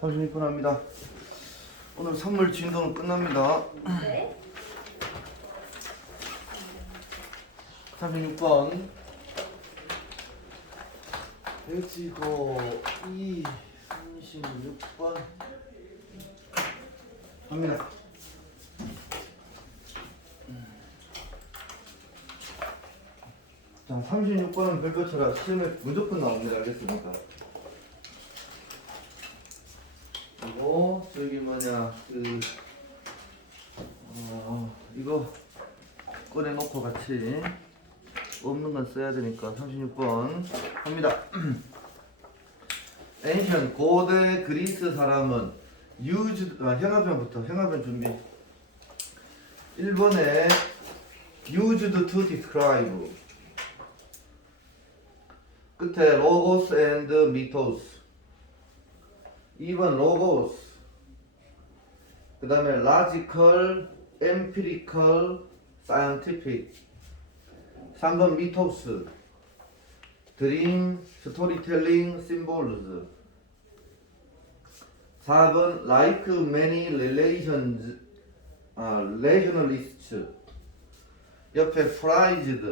36분 합니다. 오늘 선물 진도는 끝납니다. 네. 36번 돼지고 36번 합니다. 자, 36번은 별표처럼 시험에 무조건 나옵니다. 알겠습니까? 그리고 저기 뭐냐 이거 꺼내놓고 같이 없는 건 써야 되니까 36번 합니다. Ancient 고대 그리스 사람은 형합변부터 형합변 준비. 1번에 used to describe 끝에 logos and mythos. 2번 logos 그 다음에 logical, empirical, scientific. 3번 mythos dream, storytelling, symbols. 4번 like many rationalists 옆에 prized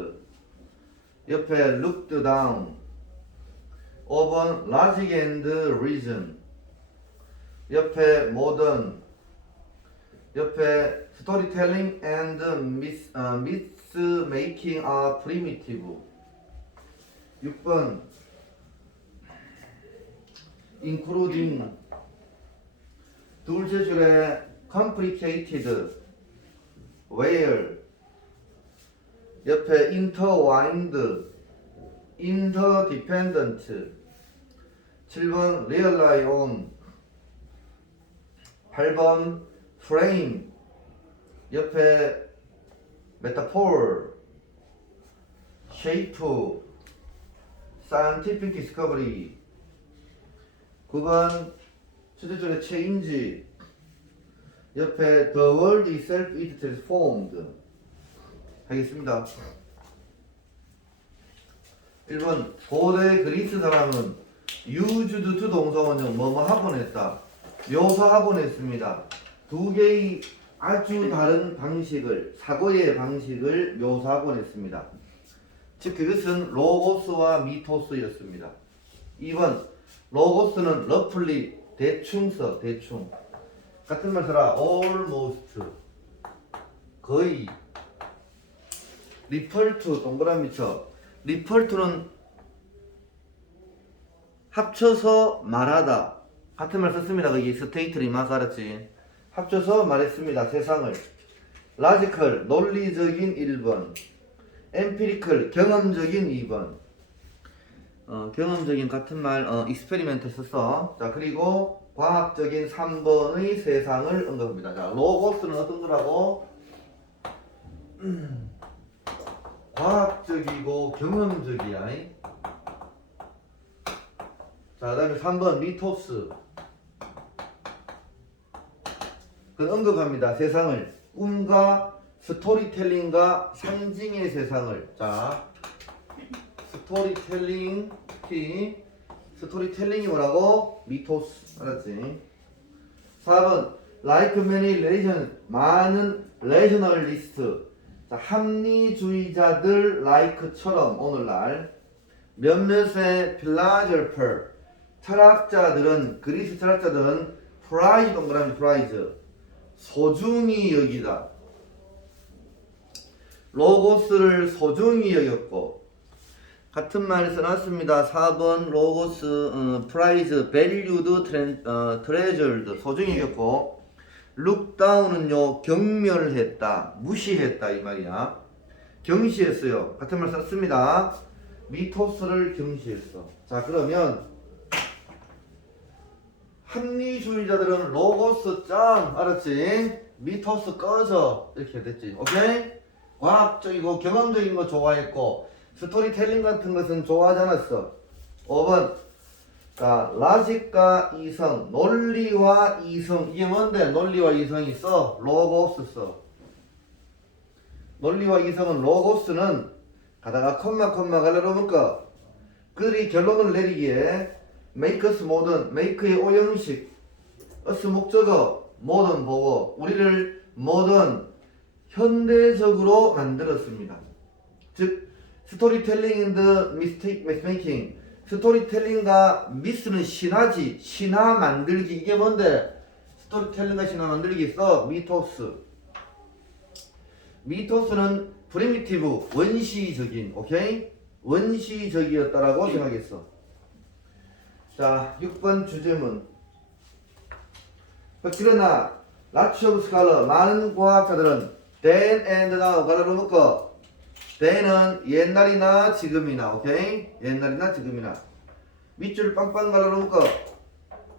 옆에 looked down. 5번 logic and reason 옆에 modern 옆에 storytelling and myth making are primitive. 6번 including 둘째 줄에 complicated where 옆에 intertwined interdependent. 7번 rely on. 8번 frame 옆에 metaphor shape scientific discovery. 9번 첫째 change 옆에 the world itself is transformed. 하겠습니다. 1번 고대 그리스 사람은 used to 동사원형 뭐뭐 하곤 했다 묘사하곤 했습니다. 두 개의 아주 다른 방식을 사고의 방식을 묘사하곤 했습니다. 즉 그것은 로고스와 미토스였습니다. 2번 로고스는 roughly 대충 써 대충 같은 말 써라 almost 거의. refer to 동그라미 쳐. refer to는 합쳐서 말하다 같은 말 썼습니다. 거기 스테이트 리마크 알았지? 합쳐서 말했습니다. 세상을. logical 논리적인 1번 empirical 경험적인 2번 경험적인 같은 말 experiment 썼어. 자 그리고 과학적인 3번의 세상을 언급합니다. 자 로고스는 어떤 거라고? 과학적이고 경험적이야. 자, 그 다음에 3번 미토스. 그 언급합니다. 세상을. 꿈과 스토리텔링과 상징의 세상을. 자, 스토리텔링 T. 스토리텔링이 뭐라고? 미토스. 알았지? 4번 like many relation 많은 레셔널리스트. 자, 합리주의자들 like처럼 오늘날 몇몇의 philosopher 철학자들은 그리스 철학자들은 prize 동그라미 prize 소중히 여기다. 로고스를 소중히 여겼고 같은 말 써놨습니다. 4번 로고스 prize valued treasured 소중히 여겼고 look down은요 경멸했다 무시했다 이 말이야. 경시했어요. 같은 말 썼습니다. 미토스를 경시했어. 자 그러면 합리주의자들은 로고스 짱 알았지? 미토스 꺼져 이렇게 됐지. 오케이? 과학적이고 경험적인 거 좋아했고 스토리텔링 같은 것은 좋아하지 않았어. 5번 자 라직과 이성 논리와 이성 이게 뭔데? 논리와 이성이 써 로고스 써. 논리와 이성은 로고스는 가다가 콤마가 내려놓을까 그들이 결론을 내리기에 make us modern, make의 오형식 us 목적어 modern 보고 우리를 modern 현대적으로 만들었습니다. 즉 스토리텔링 and mistake making 스토리텔링과 미스는 신화지 신화 만들기 이게 뭔데 스토리텔링과 신화 만들기 있어 미토스 미토스는 프리미티브 원시적인 오케이 원시적이었다라고 생각했어. 자 6번 주제문 그러나 lots of scholar 많은 과학자들은 then and now 가로로 묶어 then은 옛날이나 지금이나 오케이 옛날이나 지금이나 밑줄 빵빵 가로로 묶어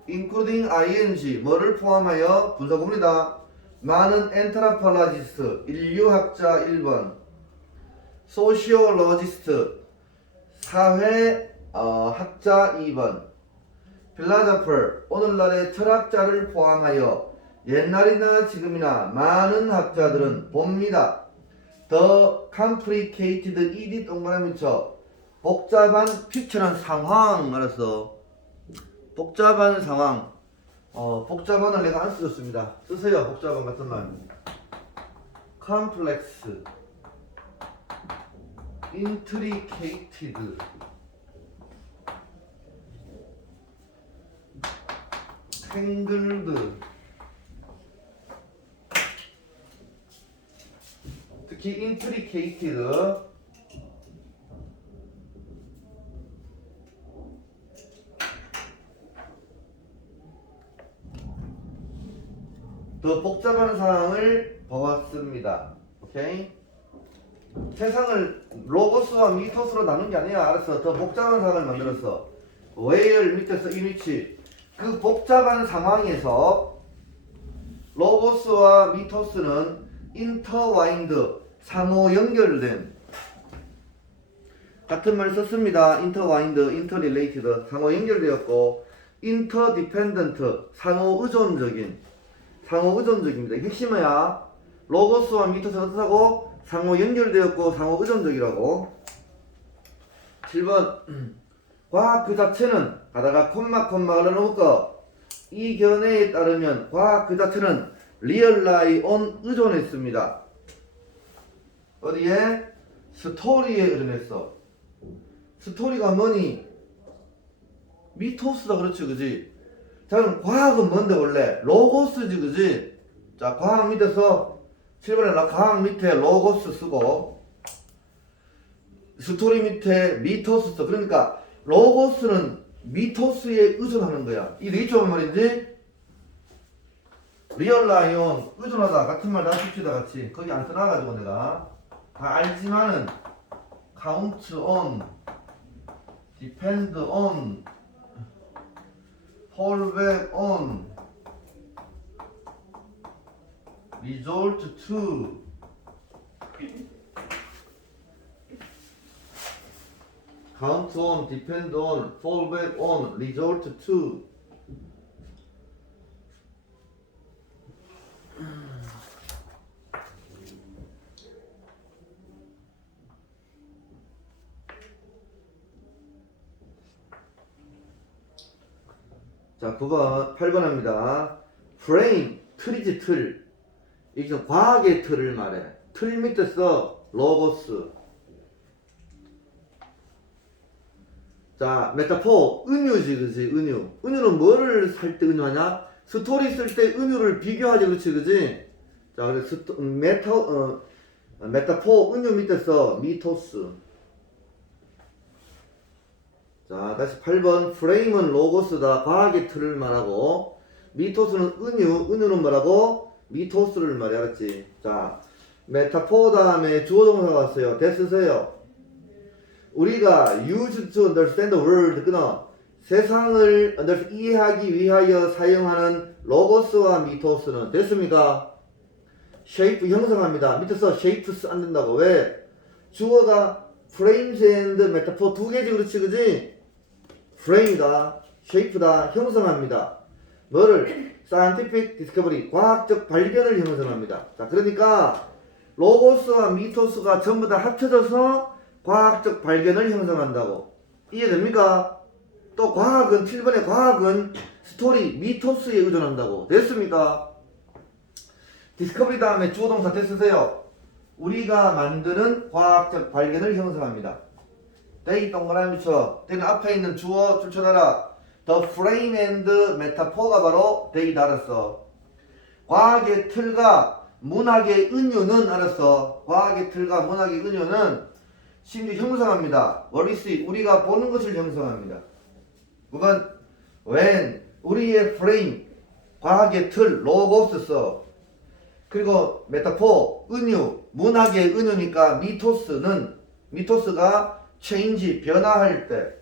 including ing 뭐를 포함하여 분사구문이다. 많은 anthropologist 인류학자 1번 sociologist 사회 학자 2번 philosopher 오늘날의 철학자를 포함하여 옛날이나 지금이나 많은 학자들은 봅니다. The complicated ed 동그라미 쳐 복잡한 픽처는 상황 알았어. 복잡한 상황 복잡한을 내가 안 쓰겠습니다. 쓰세요. 복잡한 같은 말 complex intricated tangled 특히 intricated 더 복잡한 상황을 보았습니다. 오케이? 세상을 로고스와 미토스로 나눈 게 아니야. 알았어. 더 복잡한 상황을 만들었어. where 밑에서 in which 그 복잡한 상황에서 로고스와 미토스는 intertwined 상호 연결된 같은 말 썼습니다. intertwined, interrelated 상호 연결되었고 interdependent 상호 의존적입니다. 핵심이야. 로고스와 미토스가 어떻다고? 상호 연결되었고 상호 의존적이라고. 7번 과학 그 자체는 가다가 콤마를 넣을까? 이 견해에 따르면 과학 그 자체는 rely on 의존했습니다. 어디에? 스토리에 의존했어. 스토리가 뭐니? 미토스다 그렇지 그지? 자 그럼 과학은 뭔데 원래? 로고스지 그지? 자 과학 밑에서 7번에 과학 밑에 로고스 쓰고 스토리 밑에 미토스 써. 그러니까 로고스는 미토스에 의존하는 거야. 이 네이처 말인지 리얼라이온 의존하다 같은 말 다 씁시다 같이. 거기 안 써놔가지고 내가 다 알지만은 count on, depend on, fall back on, resort to count on, depend on, fall back on, resort to 자 9번 8번 합니다. frame 틀이지 틀 이게 과학의 틀을 말해. 틀 밑에 써 로고스. 자 메타포 은유지 그지 은유. 은유는 뭐를 살 때 은유하냐? 스토리 쓸 때 은유를 비교하지 그렇지 그지? 자 그래서 메타포 은유 밑에 써 미토스. 자 다시 8번 프레임은 로고스다. 과학의 틀을 말하고 미토스는 은유는 뭐라고? 미토스를 말해. 알았지? 자 메타포 다음에 주어동사가 왔어요. 대쓰세요. 우리가 use to understand the world 끊어 세상을 이해하기 위하여 사용하는 로고스와 미토스는 됐습니까? shape 형성합니다. 밑에서 shapes 안 된다고. 왜? 주어가 frames and metaphor 두 개지 그렇지 그지? frame이다 shape다 형성합니다. 뭐를? scientific discovery 과학적 발견을 형성합니다. 자 그러니까 로고스와 미토스가 전부 다 합쳐져서 과학적 발견을 형성한다고. 이해됩니까? 또 과학은 7번의 과학은 스토리, 미토스에 의존한다고. 됐습니까? 디스커버리 다음에 주어 동사 때 쓰세요. 우리가 만드는 과학적 발견을 형성합니다. they 동그라미 쳐. 때는 앞에 있는 주어 추천하라. The frame and metaphor가 바로 they 달았어. 과학의 틀과 문학의 은유는 알았어. 과학의 틀과 문학의 은유는 심지어 형성합니다. What we see, 우리가 보는 것을 형성합니다. 그건 when 우리의 프레임, 과학의 틀, 로고스 써. 그리고 메타포, 은유, 문학의 은유니까 미토스가 change, 변화할 때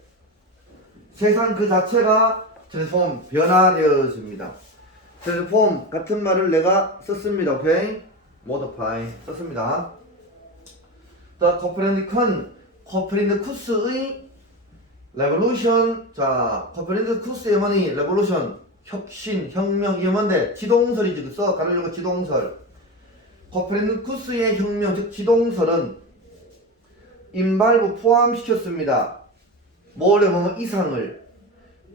세상 그 자체가 트랜스폼, 변화되어집니다. 트랜스폼 같은 말을 내가 썼습니다. 오케이? modify 썼습니다. 더 코페르니쿠스의 레볼루션. 자, 코페르니쿠스의 뭐니? 레볼루션, 혁신, 혁명, 이게 뭔데? 지동설이지, 그래서 가르려고 지동설. 코페르니쿠스의 혁명, 즉 지동설은 인발부 포함시켰습니다. 뭐를 보면 이상을,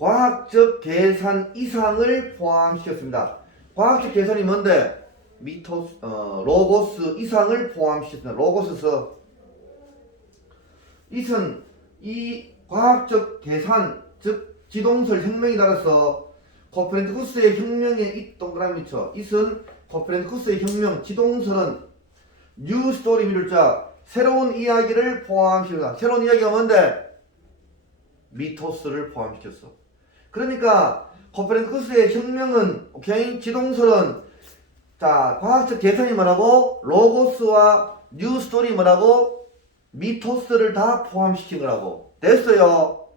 과학적 계산 이상을 포함시켰습니다. 과학적 계산이 뭔데? 미토스, 로고스 이상을 포함시켰습니다. 로고스서 이선 이 과학적 계산, 즉 지동설 혁명이 따라서 코페르니쿠스의 혁명에 이 동그라미 쳐. 이선 코페르니쿠스의 혁명, 지동설은 뉴 스토리 미룰자, 새로운 이야기를 포함시켰다. 새로운 이야기가 뭔데? 미토스를 포함시켰어. 그러니까 코페르니쿠스의 혁명은, 오케이? 지동설은, 자, 과학적 계산이 뭐라고? 로고스와 뉴 스토리 뭐라고? 미토스를 다 포함시킨 거라고. 됐어요.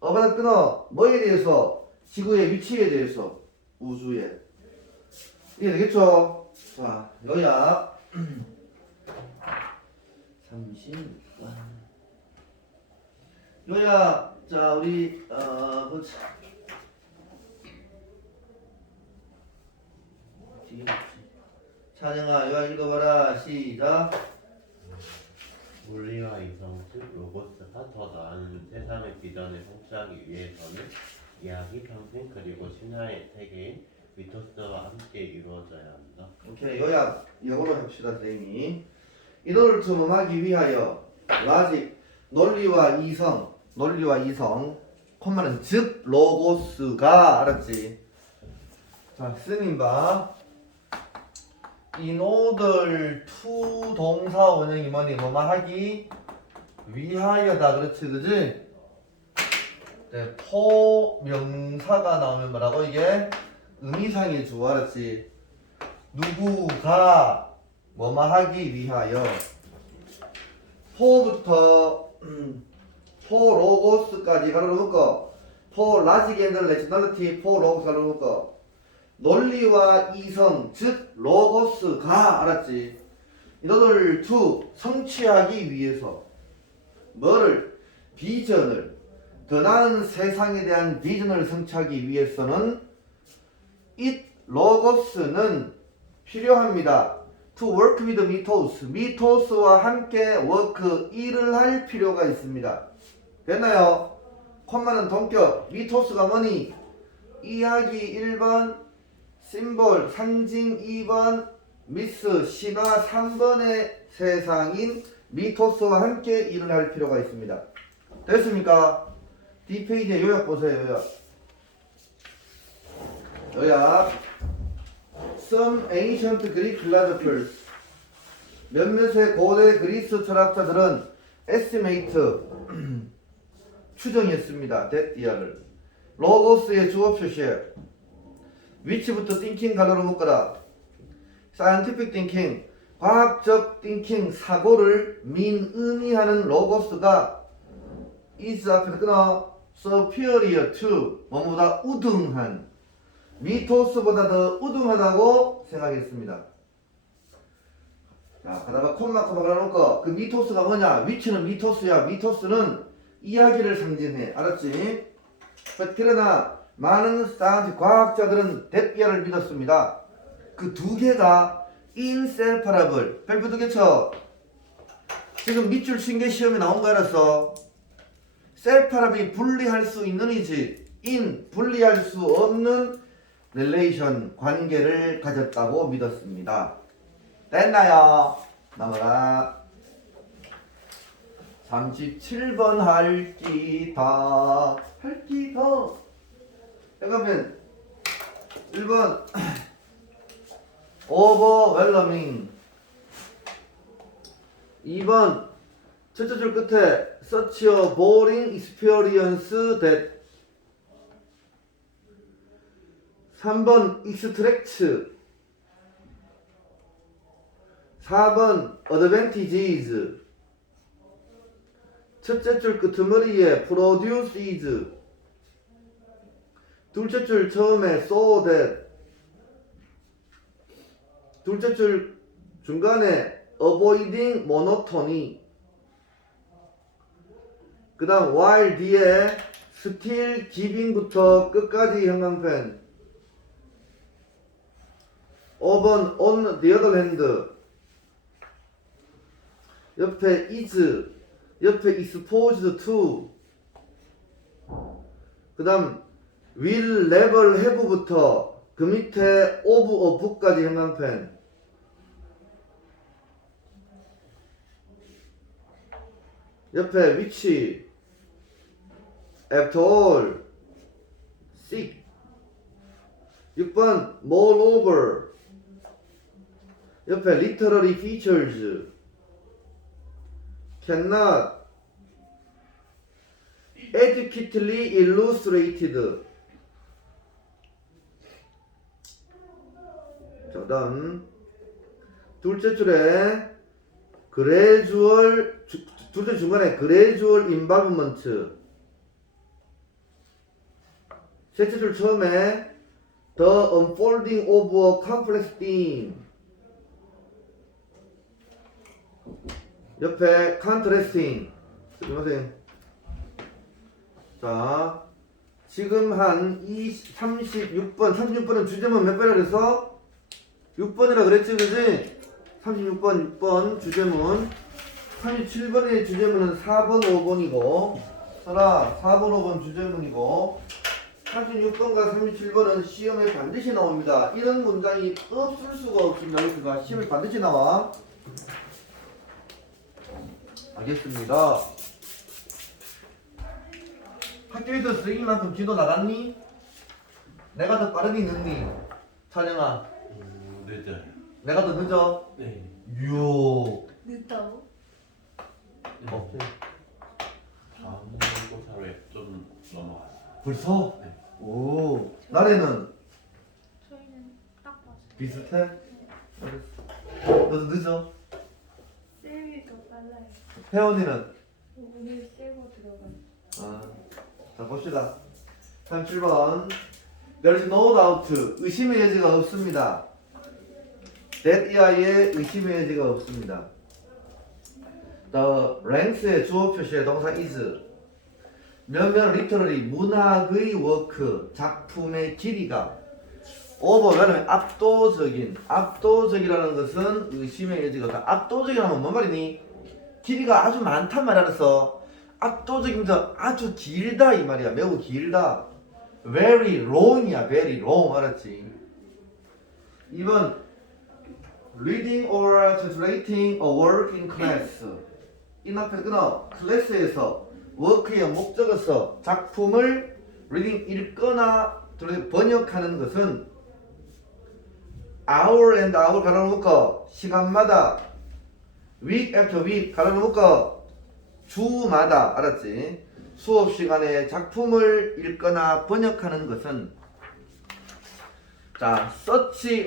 어바다 끊어. 뭐에 대해서? 지구의 위치에 대해서. 우주에. 이해되겠죠? 자, 여기야. 30. 여기야. 자, 우리 보자. 찬영아, 여기 읽어봐라. 시작. 물리와 이성, 즉 로고스가 더 나은 세상의 비전을 성취하기 위해서는 이야기, 평생, 그리고 신화의 세계인 미토스와 함께 이루어져야 한다. 오케이, 요약 영어로 합시다. 선생님이 이를 투명하기 위하여 라직, 논리와 이성, 콤마는 즉 로고스가, 알았지? 자, 스님 봐. In order to 동사 원형이 뭐니? 뭐만 하기 위하여다. 그렇지, 그지? 네, 포명사가 나오면 뭐라고? 이게 의미상의 주어, 알았지? 누구가 뭐만 하기 위하여. 포부터 포 로고스까지 가로로 묶어. 포 라직 앤드 내셔널리티, 포 로고스 가로로 묶어. 논리와 이성, 즉 로고스가, 알았지? 이들 투 성취하기 위해서 뭐를? 비전을, 더 나은 세상에 대한 비전을 성취하기 위해서는 이 로고스는 필요합니다. To work with 미토스, 미토스와 함께 work, 일을 할 필요가 있습니다. 됐나요? 콤마는 동격, 미토스가 뭐니? 이야기 1번, 심볼, 상징 2번, 미스, 신화 3번의 세상인 미토스와 함께 일을 할 필요가 있습니다. 됐습니까? D페이지에 요약 보세요. 요약. Some ancient Greek philosophers, 몇몇의 고대 그리스 철학자들은 estimate, 추정했습니다. that year를. 로고스의 주어 표시에 위치부터 thinking 가로로 묶어라. scientific thinking, 과학적 thinking, 사고를 의미하는 로고스가 is 앞에서 끊어 superior to, 뭐보다 우등한, 미토스보다 더 우등하다고 생각했습니다. 자, 가다가 콤마 가로놓고 그 미토스가 뭐냐? 위치는 미토스야. 미토스는 이야기를 상징해. 알았지? 그러나 많은 사이언티스트 과학자들은 데피아를 믿었습니다. 그 두 개가 inseparable, 별표 두 개 쳐. 지금 밑줄 친 게 시험에 나온 거 알았어? separable이 분리할 수 있는 이지 in 분리할 수 없는 relation 관계를 가졌다고 믿었습니다. 됐나요? 넘어가. 37번 할기다. 잠깐만. 1번 overwhelming. 2번 첫째 줄 끝에 such a boring experience that. 3번 extract. 4번 advantages. 첫째 줄 끄트머리에 produces. 둘째 줄 처음에 so that. 둘째 줄 중간에 avoiding monotony. 그 다음 while 뒤에 still giving부터 끝까지 형광펜. 5번 on the other hand. 옆에 is, 옆에 exposed to. 그 다음 will never have부터 그 밑에 of a book까지 형광펜. 옆에 which, after all, sick. 6번 moreover. 옆에 literary features. cannot, adequately illustrated. 자, 다음 둘째 줄에 gradual, 둘째 중간에 gradual involvement. 셋째 줄 처음에 the unfolding of a complex theme. 옆에 contrasting. 수고하세요. 자, 지금 한 36번은 주제문 몇 번이라 그래서 6번이라 그랬지, 그지? 36번 주제문. 37번의 주제문은 4번, 5번이고, 설아 4번, 5번 주제문이고, 36번과 37번은 시험에 반드시 나옵니다. 이런 문장이 없을 수가 없습니다. 그러니까 시험에 반드시 나와. 알겠습니다. 학교에서 쓰인 만큼 지도 나갔니? 내가 더 빠르니 늦니? 찬영아. 늦어요. 내가 더 늦어? 네. 늦다고? 다음 모사로에 좀 넘어갔어요. 벌써? 네. 오. 나래는 저희는 딱 맞아요. 비슷해? 알겠어. 너도 늦어? 쌤이 더 빨라요. 혜원이는? 오늘 쌤고 들어가요. 아. 자, 봅시다. 37번. There is no doubt. 의심의 여지가 없습니다. that 이하에 의심의 여지가 없습니다. The length의 주어 표시의 동사 is. 몇몇 literary 문학의 work 작품의 길이가 overwhelming 압도적이라는 것은 의심의 여지가 없다. 압도적이라면 뭔 말이니? 길이가 아주 많단 말이 알았어. 압도적이면서 아주 길다 이 말이야. 매우 길다. Very long이야. Very long. 알았지? 2번 Reading or translating a work in class. 이 앞에 끊어. 클래스에서 work의 목적어서 작품을 reading 읽거나 번역하는 것은 hour and hour 가로놓고 시간마다 week after week 가로놓고 주마다. 알았지? 수업 시간에 작품을 읽거나 번역하는 것은. 자, search a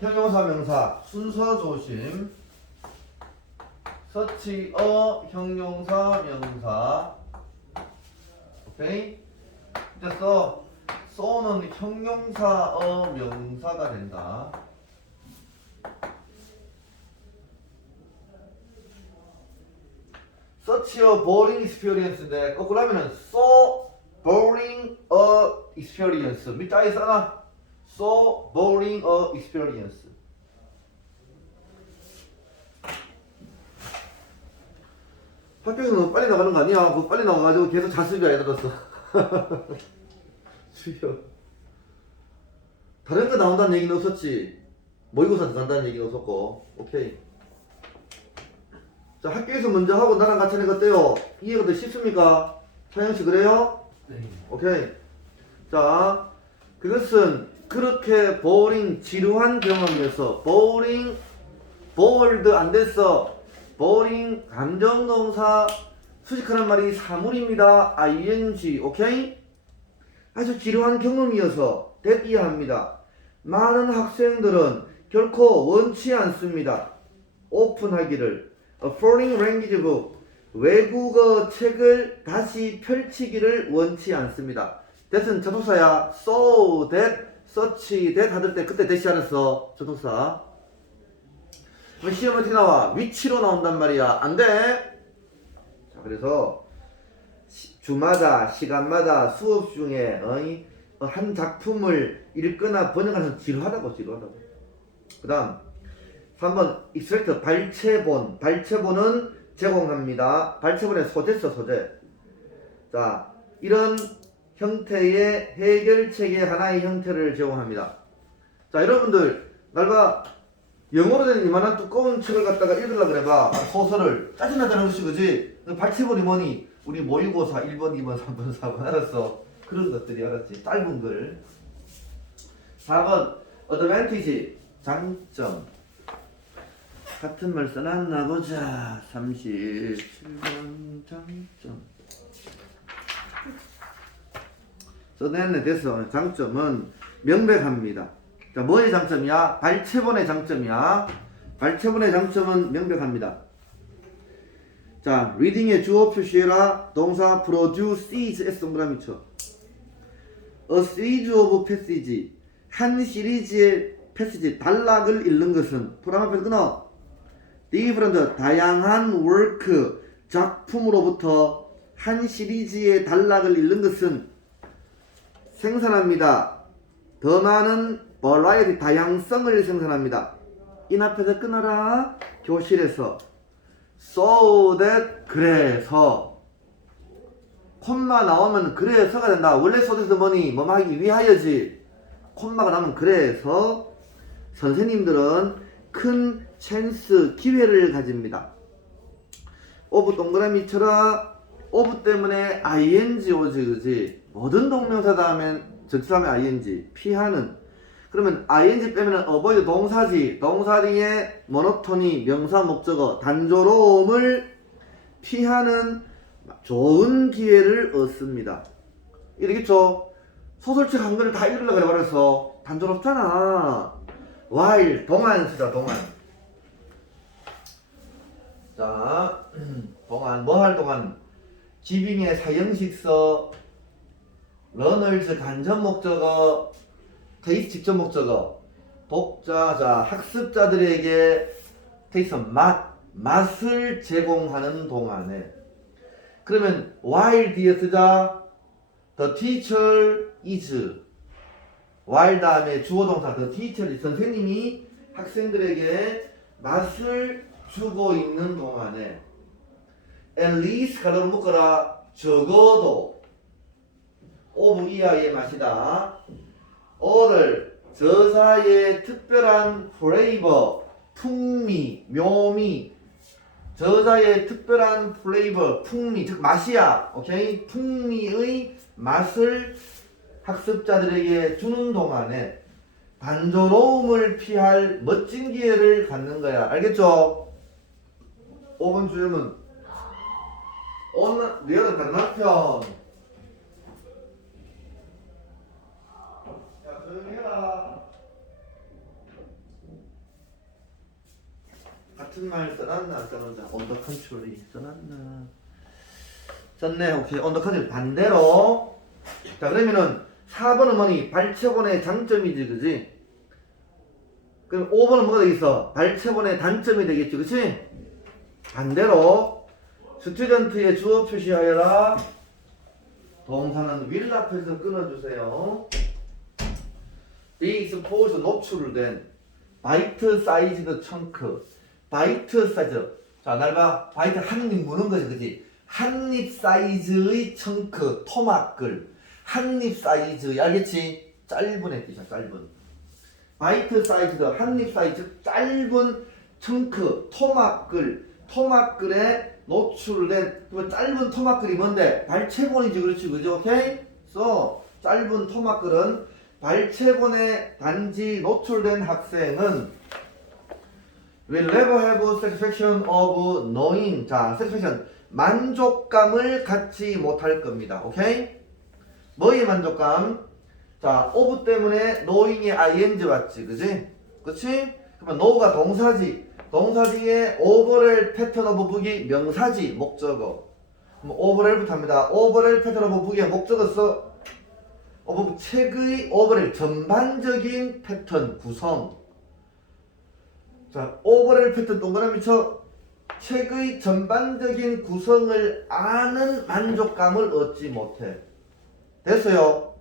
형용사 명사 순서 조심. search a 형용사 명사. 오케이? 됐어. so는 형용사 명사가 된다. such a boring experience인데 거꾸로 하면은 so boring a experience. 밑자에 써놔. so boring a experience. 학교에서 너무 빨리 나가는 거 아니야? 그거 빨리 나가가지고 계속 자습이 아니라서. 수요. 다른 거 나온다는 얘기는 없었지. 모의고사 들어간다는 얘기는 없었고. 오케이. 자, 학교에서 먼저 하고 나랑 같이 하는 거 어때요? 이해가 더 쉽습니까? 차영씨 그래요? 네. 오케이. 자, 그것은 그렇게 보링 지루한 경험에서 보링 보울드 안 됐어. 보링 감정동사 수식하는 말이 사물입니다. ing. 오케이? 아주 지루한 경험이어서 that 이해합니다. 많은 학생들은 결코 원치 않습니다. 오픈하기를 A foreign language book 외국어 책을 다시 펼치기를 원치 않습니다. that은 접속사야. so that, such that 하들 때 그때 대시 알았어. 접속사. 그럼 시험 어떻게 나와? 위치로 나온단 말이야. 안 돼. 자, 그래서 주마다 시간마다 수업 중에 한 작품을 읽거나 번역하는 지루하다고. 그 다음 3번 extract 발췌본은 제공합니다. 발췌본의 소재. 자, 이런 형태의 해결책의 하나의 형태를 제공합니다. 자, 여러분들 날봐 영어로 된 이만한 두꺼운 책을 갖다가 읽으려고 그래봐. 소설을 짜증나다는 것이 그지? 발췌본이 뭐니? 우리 모의고사 1번, 2번, 3번, 4번 알았어. 그런 것들이 알았지. 짧은 글. 4번 advantage 장점. 같은 말 써놨나 보자. 37번 장점. 써냈네. 됐어. 장점은 명백합니다. 자, 뭐의 장점이야? 발췌본의 장점이야. 발췌본의 장점은 명백합니다. 자, 리딩의 주어 표시해라. 동사 produces S 동그라미 쳐. A series of passage. 한 시리즈의 패시지 단락을 읽는 것은 프람 앞에서 끊어. different 다양한 work 작품으로부터 한 시리즈의 단락을 읽는 것은 생산합니다. 더 많은 variety 다양성을 생산합니다. 인 앞에서 끊어라. 교실에서 so that 그래서 콤마 나오면 그래서가 된다. 원래 so that은 뭐니? 뭐 하기 위하여지. 콤마가 나오면 그래서 선생님들은 큰 찬스 기회를 가집니다. of 동그라미 쳐라. of 때문에 ing 오지 그지? 모든 동명사 다음엔 전치사하면 ing 피하는. 그러면 ing 빼면 avoid 동사지. 동사 뒤에 모노토니 명사 목적어 단조로움을 피하는 좋은 기회를 얻습니다. 이러겠죠? 소설책 한 권을 다 읽으려고 그래 말해서 단조롭잖아. while 동안 쓰자. 동안. 자, 동안 뭐 할 동안? 지빙의 사형식서, 러널즈 간접 목적어, 테이스 직접 목적어, 독자자 학습자들에게 테이스 맛을 제공하는 동안에. 그러면 while 뒤에 쓰자. The teacher is. while 다음에 주어 동사 the teacher is. 선생님이 학생들에게 맛을 주고 있는 동안에. at least 가로로 묶어라. 적어도 of 이하의 맛이다. 어를 저자의 특별한 플레이버 풍미 묘미 저자의 특별한 플레이버 풍미 즉 맛이야. 오케이? 풍미의 맛을 학습자들에게 주는 동안에 단조로움을 피할 멋진 기회를 갖는 거야. 알겠죠? 5번 주제문 오늘 리얼은 다른 한편. 자, 조용히 해라. 같은 말 써놨나 안 써놨나? 언더 컨트롤이 써놨나? 썼네. 오케이. 언더 컨트롤 반대로. 자, 그러면은 4번은 뭐니? 발췌본의 장점이지, 그지? 그럼 5번은 뭐가 되겠어? 발췌본의 단점이 되겠지, 그치? 반대로 스튜던트의 주어 표시하여라. 동사는 will 앞에서 끊어주세요. be exposed 노출된 바이트 사이즈드 청크. 바이트 사이즈. 자, 날 봐. 바이트 한 입 무는 거지, 그지? 한 입 사이즈의 청크, 토막글. 한입 사이즈 알겠지? 짧은의 뜻이야 짧은. 바이트 사이즈도 한입 사이즈 짧은 청크 토막글에 노출된 그 짧은 토막글이 뭔데? 발체본이지 그렇지 그죠? 오케이? 짧은 토막글은 발체본에 단지 노출된 학생은 will never have satisfaction of knowing. 자, satisfaction 만족감을 갖지 못할 겁니다. 오케이? 뭐의 만족감? 자, of 때문에 knowing의 ing 왔지, 그지? 그치? 그러면 know가 동사지. 동사 뒤에 overall pattern of book이 명사지, 목적어. 그럼 overall부터 합니다. overall pattern of book의 목적어 써. 책의 overall 전반적인 패턴 구성. 자, overall 패턴 동그라미 쳐. 책의 전반적인 구성을 아는 만족감을 얻지 못해. 됐어요?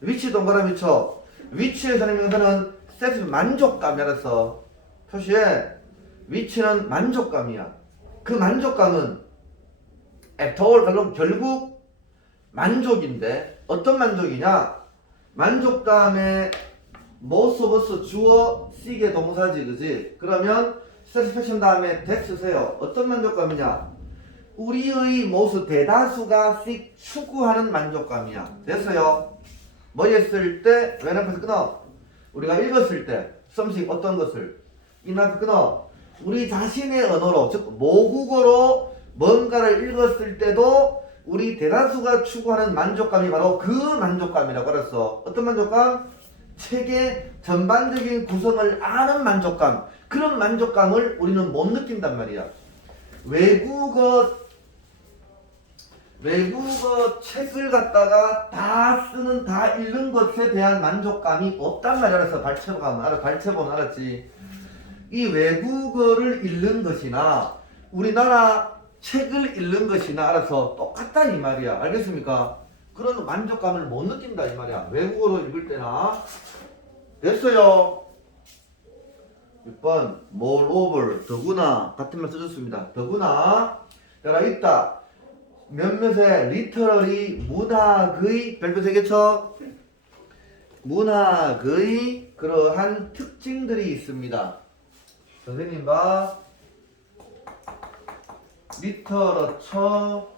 위치 동그라미 쳐. 위치의 설명서는 세트 만족감이라서 표시해. 위치는 만족감이야. 그 만족감은 결국 만족인데 어떤 만족이냐? 만족감의 most of 주어 seek의 동사지 그지? 그러면 satisfaction 다음에 that 쓰세요. 어떤 만족감이냐? 우리의 most 대다수가 seek 추구하는 만족감이야. 됐어요? 뭐 했을 때 when 앞에서 끊어. 우리가 읽었을 때 something 어떤 것을 in 앞에 끊어. 우리 자신의 언어로 즉 모국어로 뭔가를 읽었을 때도 우리 대다수가 추구하는 만족감이 바로 그 만족감이라고 알았어. 어떤 만족감? 책의 전반적인 구성을 아는 만족감. 그런 만족감을 우리는 못 느낀단 말이야. 외국어 책을 갖다가 다 읽는 것에 대한 만족감이 없단 말이야. 그래서 발췌본 알았지? 이 외국어를 읽는 것이나 우리나라 책을 읽는 것이나 알아서 똑같다 이 말이야. 알겠습니까? 그런 만족감을 못 느낀다 이 말이야. 외국어로 읽을 때나. 됐어요? 6번 moreover 더구나 같은 말 써줬습니다. 더구나 여라 있다. 몇몇의 literary 문학의 별표 3개 쳐. 문학의 그러한 특징들이 있습니다. 선생님 봐. 리터러처,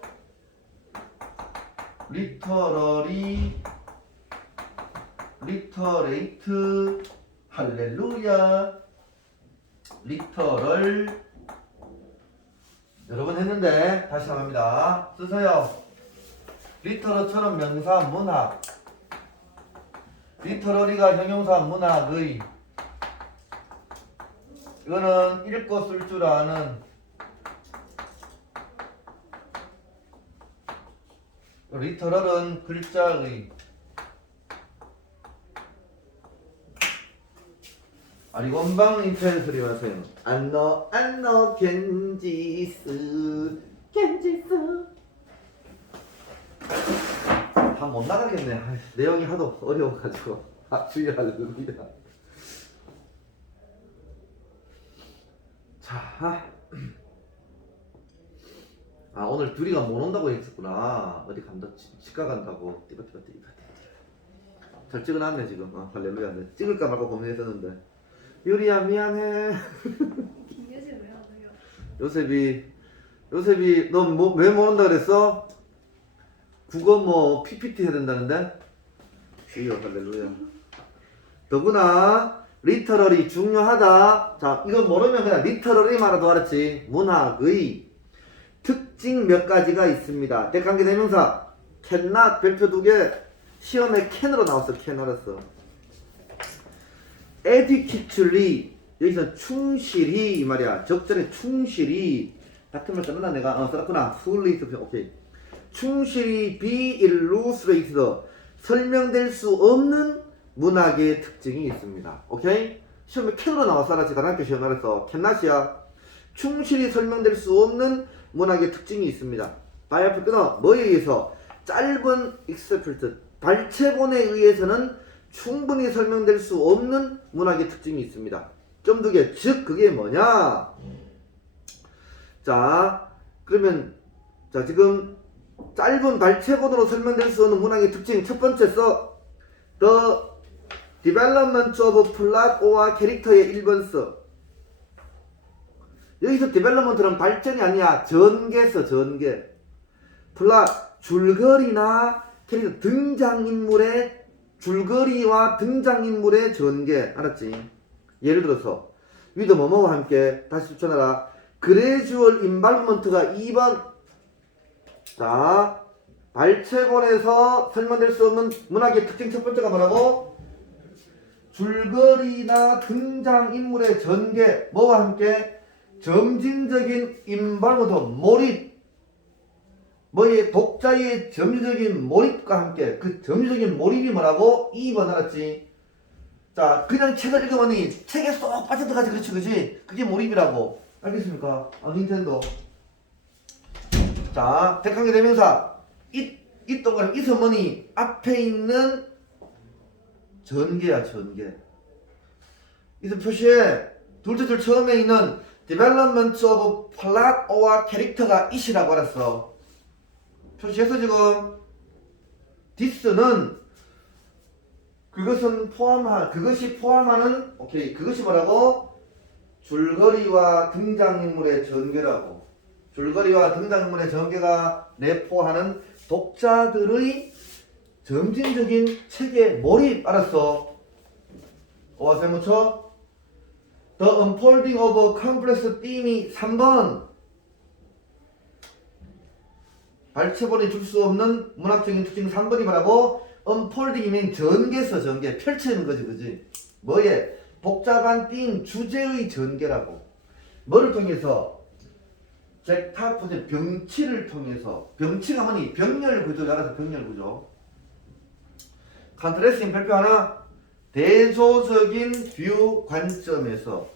리터러리, 리터레이트, 할렐루야, 리터럴. 여러 번 했는데 다시 한번 합니다. 쓰세요. 리터러처럼 명사 문학, 리터러리가 형용사 문학의. 이거는 읽고 쓸 줄 아는 리터럴은 글자의. 아니 원방 인터넷 소리 마세요. 안너 겐지스 다 못 나가겠네. 내용이 하도 어려워가지고. 주여 할렐루야. 자, 오늘 둘이가 못 온다고 했었구나. 어디 간다, 치과 간다고. 띠바. 잘 찍어놨네 지금. 할렐루야. 찍을까 말까 고민했었는데. 유리야 미안해. 김유진 왜 하세요? 요셉이 너 왜 못 온다 그랬어? 국어 PPT 해야 된다는데? 주여 할렐루야. 더구나 리터럴이 중요하다. 자, 이거 모르면 그냥 리터럴이 말아도 알았지. 문학의 특징 몇 가지가 있습니다. 대관계 대명사 cannot 별표 2개. 시험에 can으로 나왔어. can 알았어. adequately 여기서 충실히 이 말이야. 적절히 충실히 같은 말 썼나 내가? 썼구나. fully 오케이. 충실히 be illustrated 설명될 수 없는 문학의 특징이 있습니다. 오케이? 시험에 can으로 나왔어. 알았지? 단학교 시험 알았어. cannot이야. 충실히 설명될 수 없는 문학의 특징이 있습니다. by 앞에 끊어. 뭐에 의해서? 짧은 excerpt 발췌본에 의해서는 충분히 설명될 수 없는 문학의 특징이 있습니다. 좀 더 게 즉 그게 뭐냐? 자, 그러면 자 지금 짧은 발췌본으로 설명될 수 없는 문학의 특징 첫 번째 써 The development of plot or character의 1번 써. 여기서 development는 발전이 아니야. 전개 써. 전개. 플롯 줄거리나 캐릭터 등장인물의 줄거리와 등장인물의 전개. 알았지? 예를 들어서 위드 뭐뭐와 함께 다시 추천하라. 그레주얼 인발브먼트가 2번. 자, 발췌본에서 설명될 수 없는 문학의 특징 첫 번째가 뭐라고? 줄거리나 등장인물의 전개. 뭐와 함께? 점진적인 인발브먼트, 몰입. 뭐의 독자의 점진적인 몰입과 함께 그 점진적인 몰입이 뭐라고? 2번 알았지? 자, 그냥 책을 읽으면 책에 쏙 빠져들어가지. 그렇지, 그지? 그게 몰입이라고. 알겠습니까? 닌텐도. 자, 백한계 대명사. 이 동그라미, 이 서머니 앞에 있는 전개야, 전개. 이서 표시에 둘째 줄 처음에 있는 development of plot or character가 it이라고 알았어. 표시해서 지금 this는 그것이 포함하는 오케이, 그것이 뭐라고? 줄거리와 등장인물의 전개라고. 줄거리와 등장인물의 전개가 내포하는 독자들의 점진적인 책의 몰입. 알았어? 어서 묻혀. The unfolding of a complex theme이 3번. 발췌본이 줄 수 없는 문학적인 특징 3번이 뭐라고? unfolding이면 전개서. 전개. 펼치는 거지, 그지? 뭐에? 복잡한 띵 주제의 전개라고. 뭐를 통해서? 잭타프의 병치를 통해서. 병치가 뭐니? 병렬 구조. 알아서 병렬 구조. 컨트레스팅 발표 하나. 대조적인 뷰 관점에서.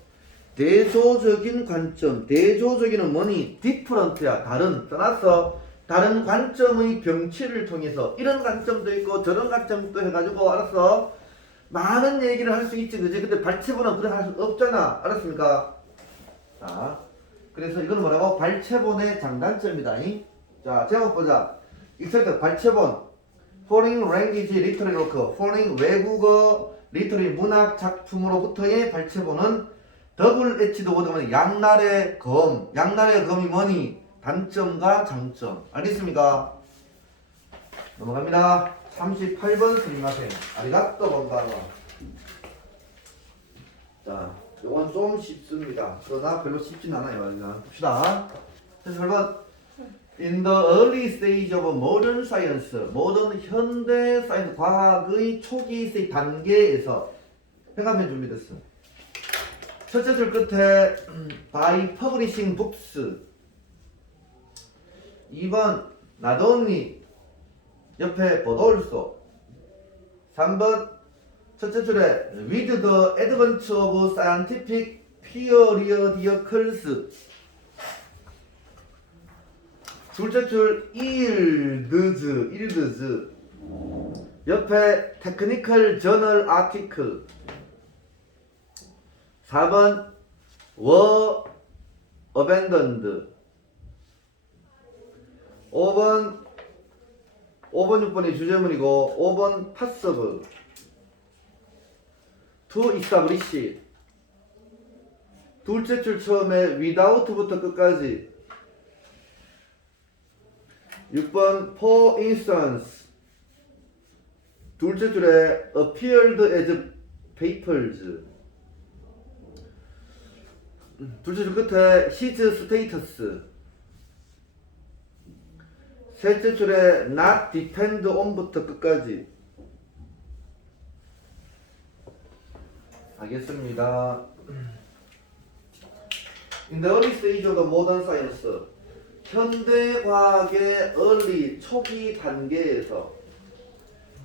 대조적인 관점. 대조적인은 뭐니? 디프런트야. 다른. 떠났어. 다른 관점의 병치를 통해서. 이런 관점도 있고 저런 관점도 해가지고. 알았어? 많은 얘기를 할 수 있지, 그지? 근데 발췌본은 그래 할 수 없잖아. 알았습니까? 자, 그래서 이건 뭐라고? 발췌본의 장단점이다. 자, 제목 보자. 익셀트 발췌본. Foreign Language Literary Work. Foreign 외국어 리터리 문학 작품으로부터의 발췌본은 더블 엣지드 워드가 양날의 검. 양날의 검이 뭐니? 단점과 장점. 알겠습니까? 넘어갑니다. 38번 스미마셍. 아리가또 건바와. 자, 요건 좀 쉽습니다. 그러나 별로 쉽진 않아요. 봅시다. 38번. In the early stage of modern science, 모던 현대 사이언스 과학의 초기 단계에서 평가편 준비됐어. 첫째 줄 끝에 by publishing books. 2번 not only 옆에 but also. 3번 첫째 줄에 with the advent of scientific periodicals. 둘째 줄 일드즈 옆에 테크니컬 저널 아티클. 4번 were abandoned. 5번 6번이 주제문이고 5번 possible to establish. 둘째 줄 처음에 without부터 끝까지. 6번 for instance. 둘째 줄에 appeared as papers. 둘째 줄 끝에 his status. 셋째 줄에 not depend on부터 끝까지. 알겠습니다. In the early stage of the modern science. 현대 과학의 early 초기 단계에서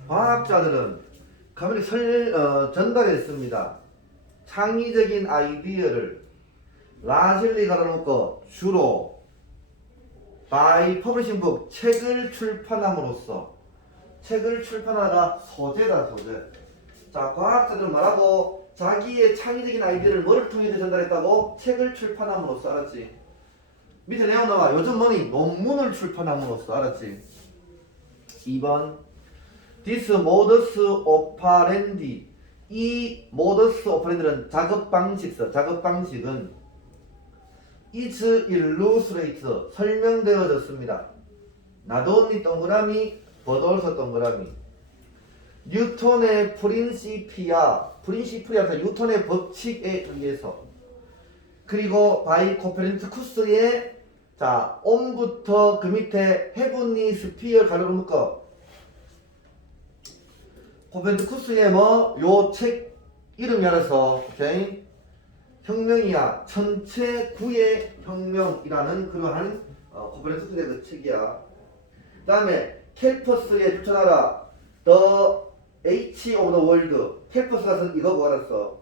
과학자들은 가만히 전달했습니다. 창의적인 아이디어를 라실리 갈아놓고 주로 by publishing book 책을 출판함으로써. 책을 출판하다 소재다, 소재. 자, 과학자들은 말하고 자기의 창의적인 아이디어를 뭐를 통해서 전달했다고? 책을 출판함으로써. 알았지? 밑에 내용 나와. 요즘 뭐니? 논문을 출판함으로써. 알았지? 2번 This modus operandi 이 modus operandi는 작업 방식은 is illustrate 설명되어졌습니다. not only 동그라미 but also 동그라미 뉴턴의 프린시피아가 뉴턴의 법칙에 의해서 그리고 바이 코페르니쿠스의 자 on부터 그 밑에 헤븐리 스피어 가로로 묶어 코페르니쿠스의 뭐 요 책 이름이 알아서 오케이 혁명이야 천체 구의 혁명이라는 그러한 코페르니쿠스의 그 책이야. 그 다음에 켈퍼스의 추천하라 The H of the World 켈퍼스가 쓴 이거고 알았어.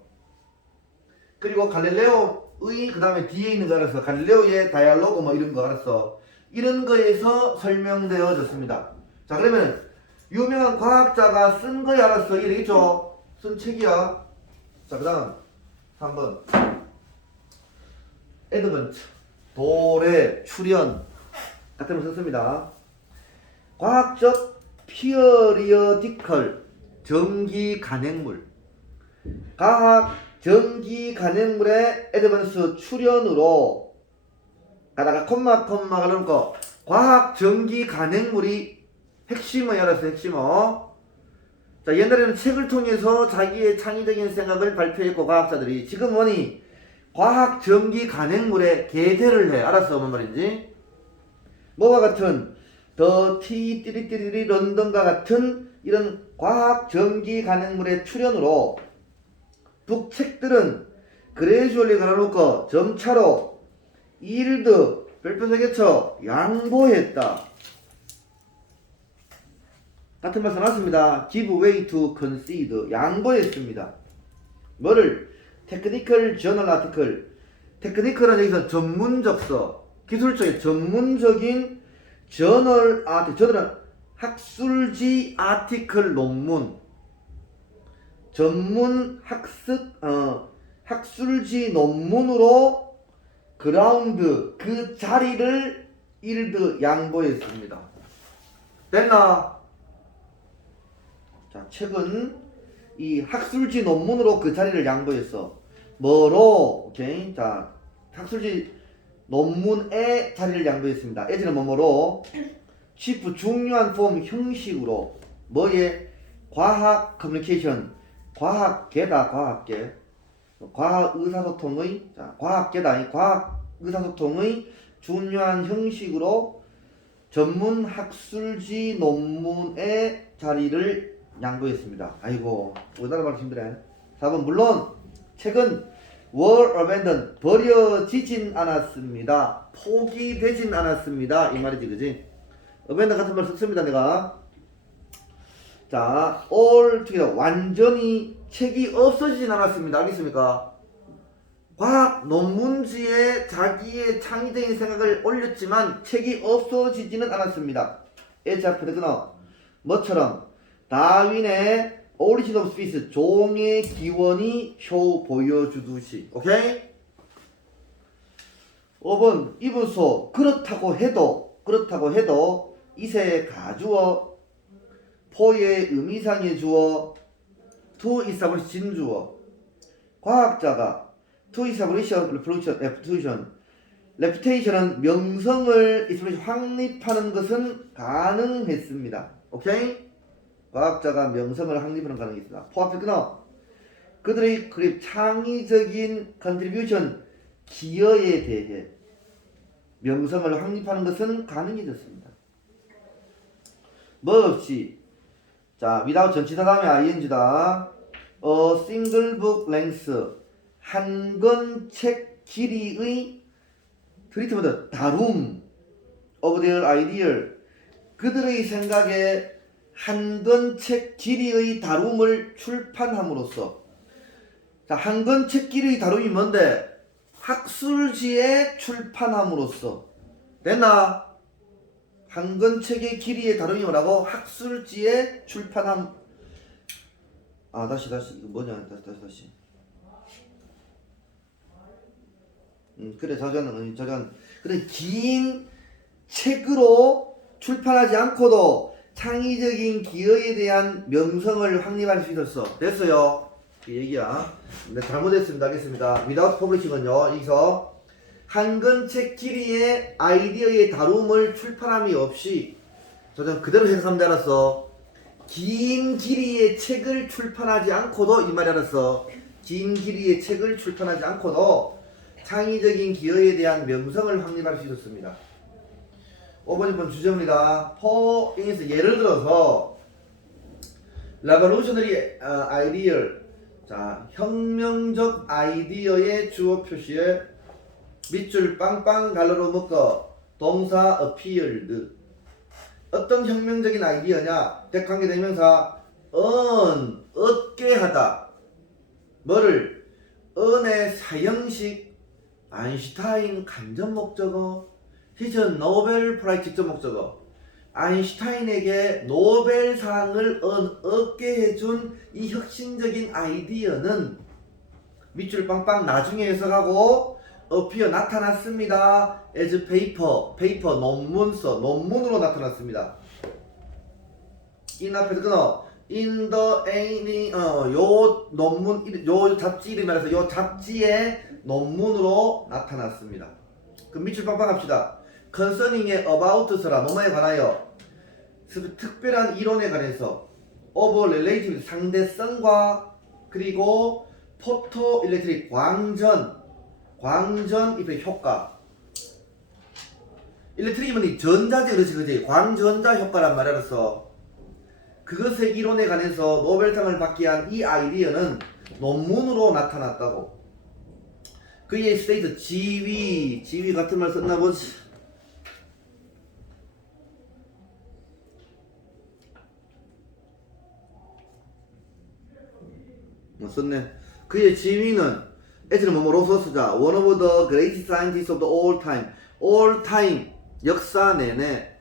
그리고 갈릴레오의 그 다음에 뒤에 있는 거 알았어. 갈릴레오의 다이알로그 뭐 이런 거 알았어. 이런 거에서 설명되어졌습니다. 자 그러면 유명한 과학자가 쓴 거야 알았어. 이게 되겠죠? 쓴 책이야. 자 그 다음 3번 에드먼트 돌의 출현 같은 거 썼습니다. 과학적 피어리어디컬 정기 간행물 과학 정기 간행물의 에드먼스 출현으로 가다가 콤마가 넣고 과학 정기 간행물이 핵심어 알았어. 핵심어. 자 옛날에는 책을 통해서 자기의 창의적인 생각을 발표했고 과학자들이 지금 뭐니 과학 전기 간행물에 게재를 해. 알았어 뭔 말인지. 뭐와 같은 더 띠리띠리띠리 런던과 같은 이런 과학 전기 간행물의 출현으로 북책들은 그레이주얼리 갈아놓고 점차로 일드 별표되겠죠 양보했다. 같은 말씀 나왔습니다. give way to concede 양보했습니다. 뭐를? 테크니컬 저널 아티클 테크니컬은 여기서 전문적서 기술적인 전문적인 저널 아티클 저널은 학술지 아티클 논문 전문 학습 학술지 논문으로 그라운드 그 자리를 일드 양보했습니다. 됐나? 자 책은 이 학술지 논문으로 그 자리를 양보했어. 뭐로? 오케이. 자, 학술지 논문의 자리를 양보했습니다. 에즈는 뭐뭐로? chief 중요한 폼 형식으로 뭐에? 과학 커뮤니케이션 과학계다 과학계 과학 의사소통의 자 과학계다 과학 의사소통의 중요한 형식으로 전문 학술지 논문의 자리를 양보했습니다. 아이고 우리나라 말 힘드네. 4번 물론 책은 were abandoned 버려지진 않았습니다. 포기되진 않았습니다. 이 말이지 그지? abandon 같은 말 썼습니다 내가. 자 all together 완전히 책이 없어지진 않았습니다. 알겠습니까? 과학 논문지에 자기의 창의적인 생각을 올렸지만 책이 없어지지는 않았습니다. 에치 앞에 끊어 뭐처럼 다윈의 Origin of Species 종의 기원이 쇼 보여주듯이. 오케이? 5번 이분소 그렇다고 해도 이세 가주어 포의 의미상의 주어 to establish 진주어 과학자가 to establish reputation은 명성을 establish 확립하는 것은 가능했습니다. 오케이? 과학자가 명성을 확립하는 가능이 있습니다. 포함해 끊어. 그들의 창의적인 contribution 기여에 대해 명성을 확립하는 것은 가능해졌습니다. 뭐 없이 자 without 전치사 다음에 ing다. A single book length 한 권 책 길이의 트리트먼트 다룸 of their ideal 그들의 생각에 한 권 책 길이의 다룸을 출판함으로써 자, 한 권 책 길이의 다룸이 뭔데? 학술지에 출판함으로써 됐나? 한 권 책의 길이의 다룸이 뭐라고? 학술지에 출판함 다시 이거 뭐냐 다시 그래 저전 그래 긴 책으로 출판하지 않고도 창의적인 기여에 대한 명성을 확립할 수 있었어. 됐어요. 그 얘기야. 네, 잘못했습니다. 하겠습니다. without publishing은요. 여기서 한 권 책 길이의 아이디어의 다룸을 출판함이 없이 저는 그대로 해석하면 줄 알았어. 긴 길이의 책을 출판하지 않고도 이 말이 알았어. 긴 길이의 책을 출판하지 않고도 창의적인 기여에 대한 명성을 확립할 수 있었습니다. 5번 2번 주제입니다. for instance 예를 들어서 revolutionary idea 자 혁명적 아이디어의 주어 표시에 밑줄 빵빵 갈로로 묶어 동사 appeared 어떤 혁명적인 아이디어냐 대관계대명사 얻게 하다 뭐를 은의 사형식 아인슈타인 간접 목적어 히전 노벨 프라이즈 직접 목적어 아인슈타인에게 노벨상을 얻게 해준 이 혁신적인 아이디어는 밑줄 빵빵 나중에 해석하고 appear 나타났습니다. as paper 논문서 논문으로 나타났습니다. in 앞에서 끊어 in the 요 논문 요 잡지 이름이라서 요 잡지의 논문으로 나타났습니다. 그럼 밑줄 빵빵 합시다. concerning의 about서라 뭐뭐에 관하여 특별한 이론에 관해서 of relative 상대성과 그리고 포토 일렉트릭 광전 입의 효과 일렉트릭이면 전자제 그렇지 광전자 효과란 말이라서 그것의 이론에 관해서 노벨상을 받게 한 이 아이디어는 논문으로 나타났다고 그의 스테이트 지위 같은 말 썼나 보지 썼네. 그의 지위는 S는 뭐뭐로 썼으자 one of the great scientists of the all time 역사 내내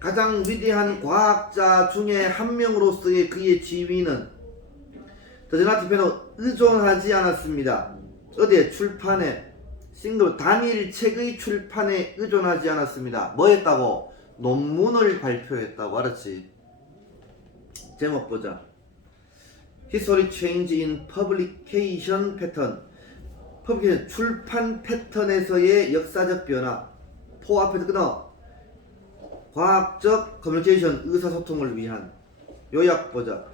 가장 위대한 과학자 중에 한 명으로서의 그의 지위는 더즈나티펜은 의존하지 않았습니다. 어디에 출판에 싱글 단일 책의 출판에 의존하지 않았습니다. 뭐 했다고? 논문을 발표했다고 알았지? 제목 보자. History change in publication pattern. publication 출판 패턴에서의 역사적 변화. 포 앞에서 끊어. 과학적 커뮤니케이션 의사소통을 위한 요약 보자.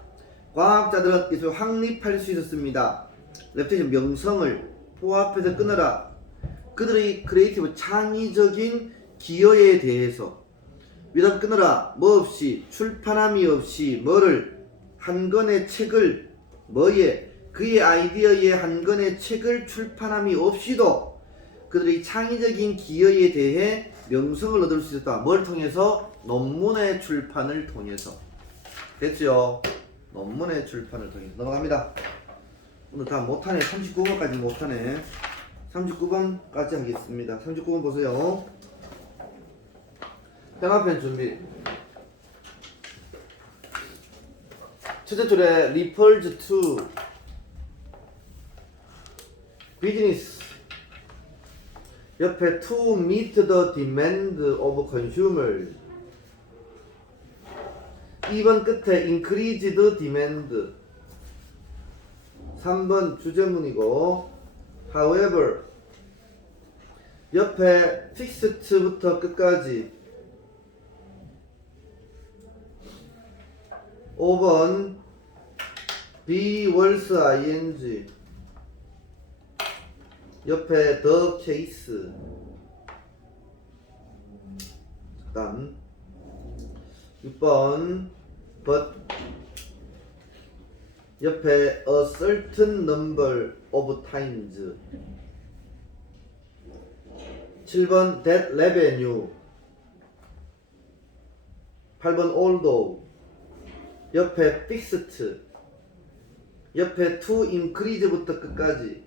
과학자들은 이것을 확립할 수 있었습니다. 레프테이션 명성을 포 앞에서 끊어라. 그들의 크리에이티브 창의적인 기여에 대해서 위답 끊어라. 뭐 없이 출판함이 없이 뭐를 한 권의 책을 뭐에 그의 아이디어의 한 권의 책을 출판함이 없이도 그들의 창의적인 기여에 대해 명성을 얻을 수 있었다. 뭘 통해서? 논문의 출판을 통해서. 됐죠? 논문의 출판을 통해서. 넘어갑니다. 오늘 다 못하네. 39번까지 못하네. 39번까지 하겠습니다. 39번 보세요. 평화편 준비. 첫째 줄에 refers to business 옆에 to meet the demand of consumers 2번 끝에 increase the demand 3번 주제문이고 however 옆에 fixed부터 끝까지 5번 be worse ing 옆에 the case 다음 6번 but 옆에 a certain number of times 7번 that revenue 8번 although 옆에 fixed 옆에 to increase부터 끝까지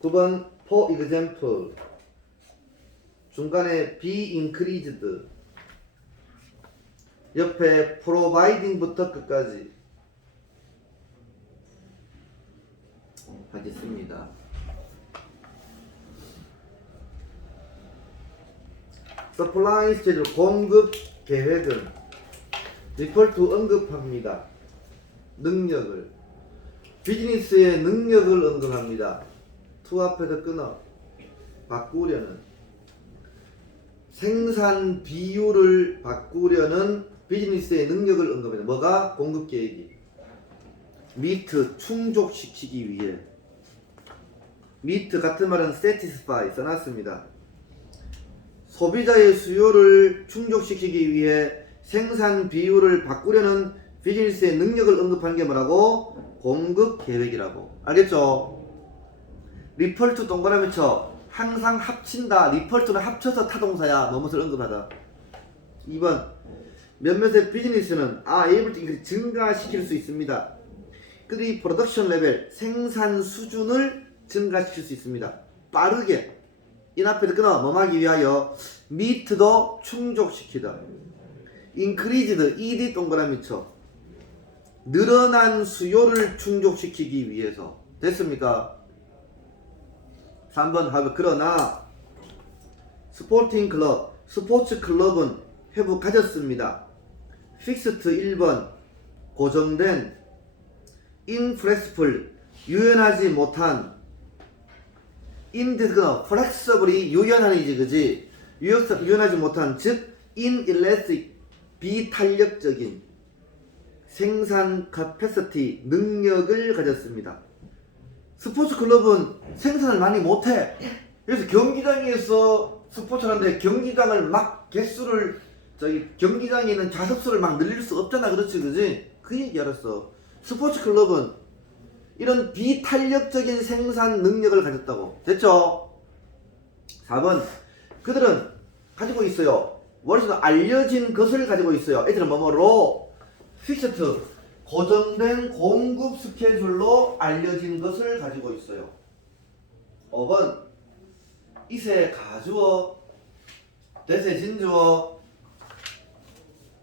9번 for example 중간에 be increased 옆에 providing부터 끝까지 하겠습니다. supply schedule 공급 계획은 refer to 언급합니다. 능력을 비즈니스의 능력을 언급합니다. to 앞에서 끊어 바꾸려는 생산 비율을 바꾸려는 비즈니스의 능력을 언급합니다. 뭐가? 공급 계획이 meet 충족시키기 위해 meet 같은 말은 satisfy 써놨습니다. 소비자의 수요를 충족시키기 위해 생산 비율을 바꾸려는 비즈니스의 능력을 언급하는 게 뭐라고? 공급 계획이라고. 알겠죠? refer to 동그라미 쳐. 항상 합친다. refer to는 합쳐서 타동사야. 뭐뭇을 언급하다. 2번 몇몇의 비즈니스는 able to 증가시킬 수 있습니다. 그들이 프로덕션 레벨 생산 수준을 증가시킬 수 있습니다. 빠르게 인 앞에서 끊어 뭐하기 위하여 meet도 충족시키다. increased ed 동그라미 쳐. 늘어난 수요를 충족시키기 위해서. 됐습니까? 3번 하고 그러나 스포팅 클럽 스포츠 클럽은 have 가졌습니다. fixed 1번 고정된 inflexible 유연하지 못한 인디스가 flexibly 유연한이지 그지 유연하지 못한 즉 inelastic 비탄력적인 생산 capacity 능력을 가졌습니다. 스포츠 클럽은 생산을 많이 못해. 그래서 경기장에서 스포츠를 하는데 경기장을 막 개수를 경기장에 있는 좌석수를 막 늘릴 수 없잖아. 그렇지 그지? 그 얘기 알았어. 스포츠 클럽은 이런 비탄력적인 생산 능력을 가졌다고. 됐죠? 4번 그들은 가지고 있어요. 머릿속에 알려진 것을 가지고 있어요. 애들은 뭐뭐로 픽스트 고정된 공급 스케줄로 알려진 것을 가지고 있어요. 5번 이세 가주어 대세 진주어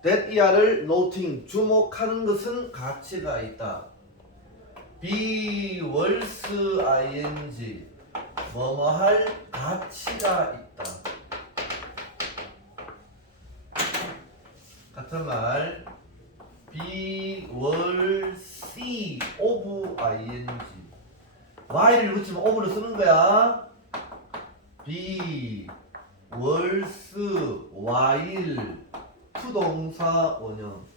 that 이하를 noting 주목하는 것은 가치가 있다. be worth ing 뭐뭐할 가치가 있다. 같은 말 be worthy of ing y를 붙이면 of를 쓰는 거야. be worth while 투동사 원형.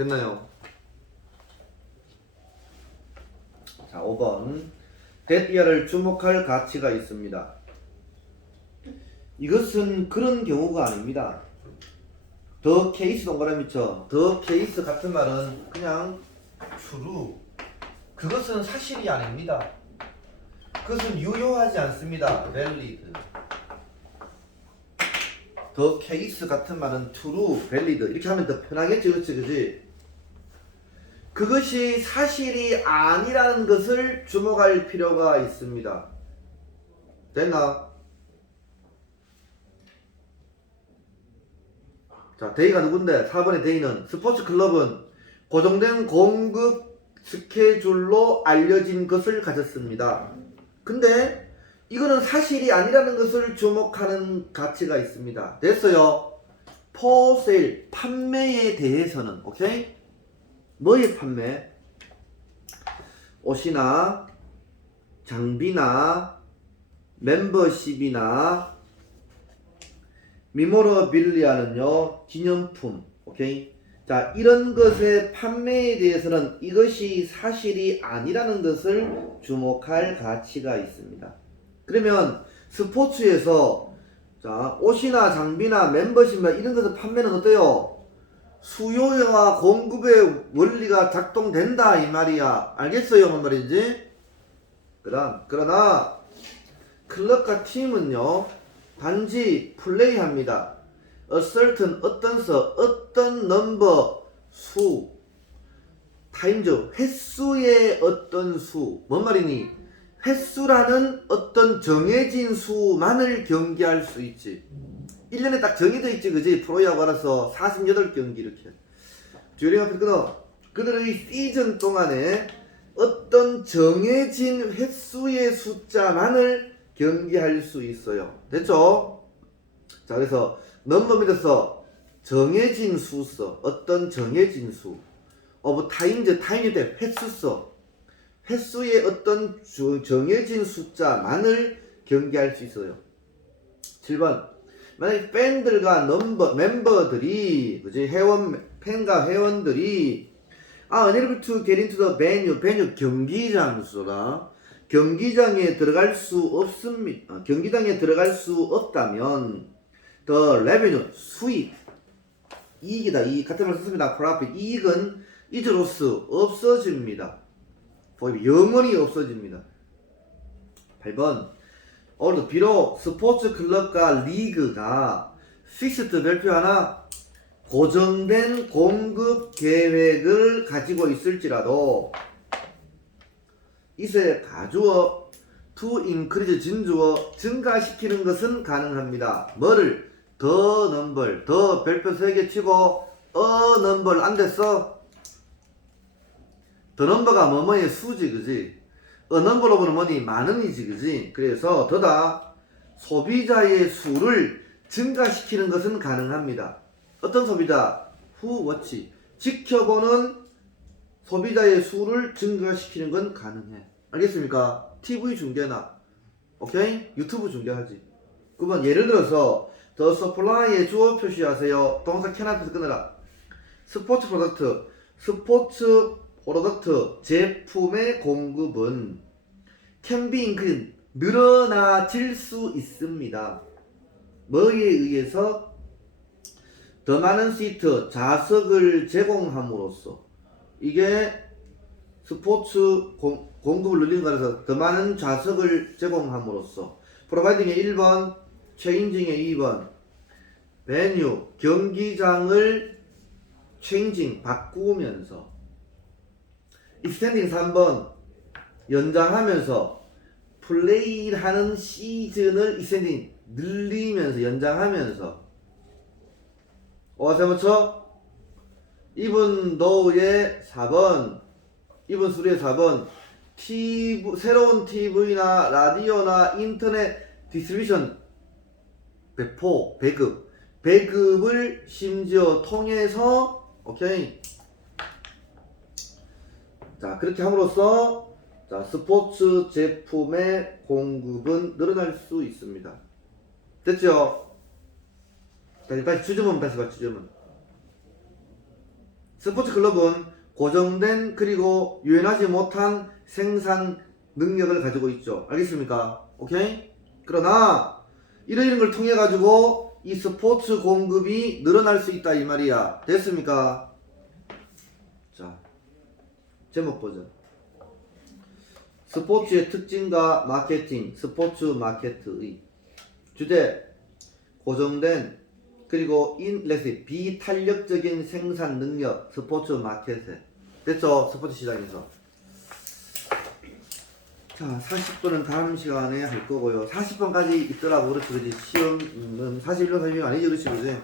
됐나요? 자, 5번 that 이하를 주목할 가치가 있습니다. 이것은 그런 경우가 아닙니다. the case 동그라미 쳐. the case 같은 말은 그냥 true. 그것은 사실이 아닙니다. 그것은 유효하지 않습니다. valid. the case 같은 말은 true, valid 이렇게 하면 더 편하겠지, 그치? 그것이 사실이 아니라는 것을 주목할 필요가 있습니다. 됐나? 자, 데이가 누군데? 4번의 데이는 스포츠 클럽은 고정된 공급 스케줄로 알려진 것을 가졌습니다. 근데 이거는 사실이 아니라는 것을 주목하는 가치가 있습니다. 됐어요? for sale, 판매에 대해서는, 오케이? 뭐의 판매? 옷이나 장비나 멤버십이나 미모러빌리아는요 기념품. 오케이? 자, 이런 것의 판매에 대해서는 이것이 사실이 아니라는 것을 주목할 가치가 있습니다. 그러면 스포츠에서 자, 옷이나 장비나 멤버십이나 이런 것의 판매는 어때요? 수요와 공급의 원리가 작동된다 이 말이야. 알겠어요? 뭔 말인지? 그러나 클럽과 팀은요 단지 플레이합니다. A certain 어떤 넘버 수 times 횟수의 어떤 수. 뭔 말이니? 횟수라는 어떤 정해진 수만을 경기할 수 있지. 1년에 딱 정해져 있지, 그지? 프로야구 알아서 48경기 이렇게. 듀링 앞에 끊어. 그들의 시즌 동안에 어떤 정해진 횟수의 숫자만을 경기할 수 있어요. 됐죠? 자, 그래서 넘버 밑에서 정해진 수 써. 어떤 정해진 수. 뭐 타임즈 때 횟수 써. 횟수의 어떤 정해진 숫자만을 경기할 수 있어요. 7번. 만약에 팬들과 멤버들이, 그지? 팬과 회원들이 unable to get into the venue 경기 장소라. 경기장에 들어갈 수 없습니다. 경기장에 들어갈 수 없다면 the revenue 수익 이익이다. 이 같은 말 썼습니다. profit 이익은 이즈로스 없어집니다. 영원히 없어집니다. 8번 오늘도 비록 스포츠 클럽과 리그가 픽스트 발표하나 고정된 공급 계획을 가지고 있을지라도 이세 가주어 to increase 진주어 증가시키는 것은 가능합니다. 뭐를? 더 넘벌 더 별표 3개 치고 넘벌 안 됐어? 더 넘버가 뭐뭐의 수지, 그지? 넘버로는 뭐니? 많은이지, 그지? 그래서 더다 소비자의 수를 증가시키는 것은 가능합니다. 어떤 소비자? who watch 지켜보는 소비자의 수를 증가시키는 건 가능해. 알겠습니까? TV 중계나 오케이? 유튜브 중계하지. 그러면 예를 들어서 the supply에 주어 표시하세요. 동사 cannot에서 끊어라. 스포츠 프로덕트 제품의 공급은 can be increased 늘어나질 수 있습니다. 뭐에 의해서? 더 많은 시트 좌석을 제공함으로써. 이게 스포츠 공급을 늘리는 거라서 더 많은 좌석을 제공함으로써. 프로바이딩의 1번, 체인징의 2번. 베뉴 경기장을 체인징 바꾸면서. 익스텐딩 3번 연장하면서 플레이하는 시즌을 익스텐딩 늘리면서 연장하면서. 세번쳐 이분 노의 4번 이분 수리의 4번 새로운 TV나 라디오나 인터넷 디스트리뷰션 배급을 심지어 통해서 오케이. 자, 그렇게 함으로써 자, 스포츠 제품의 공급은 늘어날 수 있습니다. 됐죠? 다시 주제문 다시 봐. 주제문. 스포츠 클럽은 고정된 그리고 유연하지 못한 생산 능력을 가지고 있죠. 알겠습니까? 오케이? 그러나 이런 걸 통해 가지고 이 스포츠 공급이 늘어날 수 있다 이 말이야. 됐습니까? 자, 제목 보자. 스포츠의 특징과 마케팅, 스포츠 마케트의 주제 고정된 그리고 비탄력적인 생산 능력 스포츠 마켓에. 됐죠? 스포츠 시장에서. 자, 40분은 다음 시간에 할 거고요. 40번까지 있더라고. 그렇지, 그렇지. 시험은 41번 42번 아니지, 그렇지, 그렇지.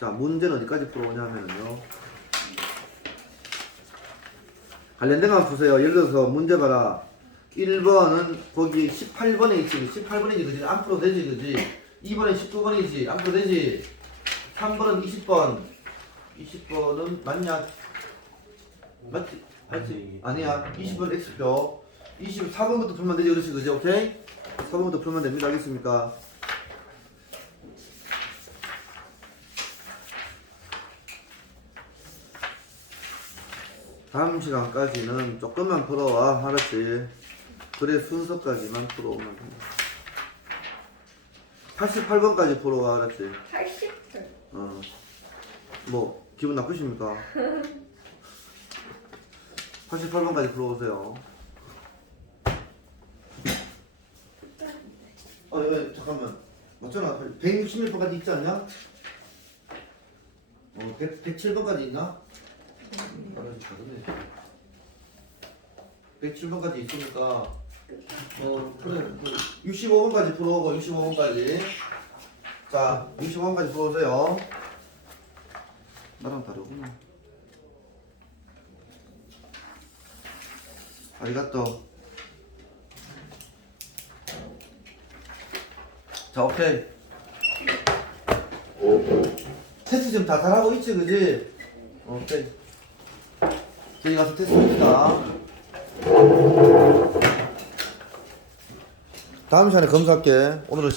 자, 문제는 어디까지 풀어오냐면요. 관련된 거 보세요. 예를 들어서 문제 봐라. 1번은 거기 18번에 있지. 18번이지, 그지? 안 풀어도 되지, 그지? 2번은 19번이지. 안 풀어도 되지. 3번은 20번. 20번은 맞냐? 맞지? 맞지? 아니야. 20번 X표. 24번부터 풀면 되지, 그렇지, 그지? 오케이? 4번부터 풀면 됩니다. 알겠습니까? 다음 시간까지는 조금만 풀어와. 알았지? 그래, 순서까지만 풀어오면 됩니다. 88번까지 풀어와. 알았지? 80분. 뭐 기분 나쁘십니까? 88번까지 풀어오세요. 잠깐만. 맞잖아. 166번까지 있지 않냐? 107번까지 있나? 107번까지 있으니까 그래. 65번까지 풀어오고 65번까지. 자, 65번까지 풀어오세요. 나랑 다르구나. 아리가또. 자, 오케이. 테스트 지금 다 잘하고 있지, 그지? 오케이. 저희 가서 테스트 합시다. 다음 시간에 검사할게. 오늘은 시간